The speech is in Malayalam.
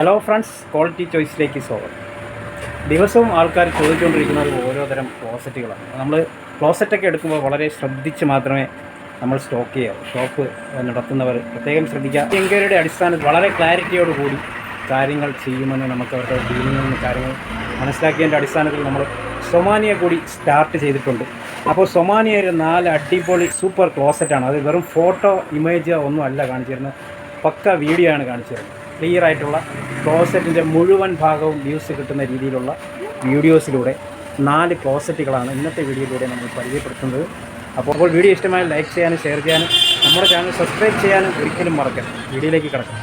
ഹലോ ഫ്രണ്ട്സ്, ക്വാളിറ്റി ചോയ്സിലേക്ക് സ്വാഗതം. ദിവസവും ആൾക്കാർ ചോദിച്ചുകൊണ്ടിരിക്കുന്നത് ഓരോ തരം ക്ലോസറ്റുകളാണ്. നമ്മൾ ക്ലോസറ്റൊക്കെ എടുക്കുമ്പോൾ വളരെ ശ്രദ്ധിച്ച് മാത്രമേ നമ്മൾ സ്റ്റോക്ക് ചെയ്യാവൂ. ഷോപ്പ് നടത്തുന്നവർ പ്രത്യേകം ശ്രദ്ധിക്കുക. എൻക്വയറിയുടെ അടിസ്ഥാനത്തിൽ വളരെ ക്ലാരിറ്റിയോടുകൂടി കാര്യങ്ങൾ ചെയ്യുമെന്ന് നമുക്ക് അവരുടെ ഡീലിങ്ങിൽ നിന്ന് കാര്യങ്ങൾ മനസ്സിലാക്കിയതിൻ്റെ അടിസ്ഥാനത്തിൽ നമ്മൾ സൊമാനിയ കൂടി സ്റ്റാർട്ട് ചെയ്തിട്ടുണ്ട്. അപ്പോൾ സൊമാനിയ ഒരു 4 അടിപൊളി സൂപ്പർ ക്ലോസറ്റാണ്. അത് വെറും ഫോട്ടോ ഇമേജ് ഒന്നും അല്ല കാണിച്ചു തരുന്നത്, പക്ക വീഡിയോ ആണ് കാണിച്ചു തരുന്നത്. ക്ലിയർ ആയിട്ടുള്ള ക്ലോസറ്റിൻ്റെ മുഴുവൻ ഭാഗവും വ്യൂസ് കിട്ടുന്ന രീതിയിലുള്ള വീഡിയോസിലൂടെ 4 ക്ലോസറ്റുകളാണ് ഇന്നത്തെ വീഡിയോയിലൂടെ നമ്മൾ പരിചയപ്പെടുത്തുന്നത്. അപ്പോൾ വീഡിയോ ഇഷ്ടമായി ലൈക്ക് ചെയ്യാനും ഷെയർ ചെയ്യാനും നമ്മുടെ ചാനൽ സബ്സ്ക്രൈബ് ചെയ്യാനും ഒരിക്കലും മറക്കരുത്. വീഡിയോയിലേക്ക് കിടക്കാം.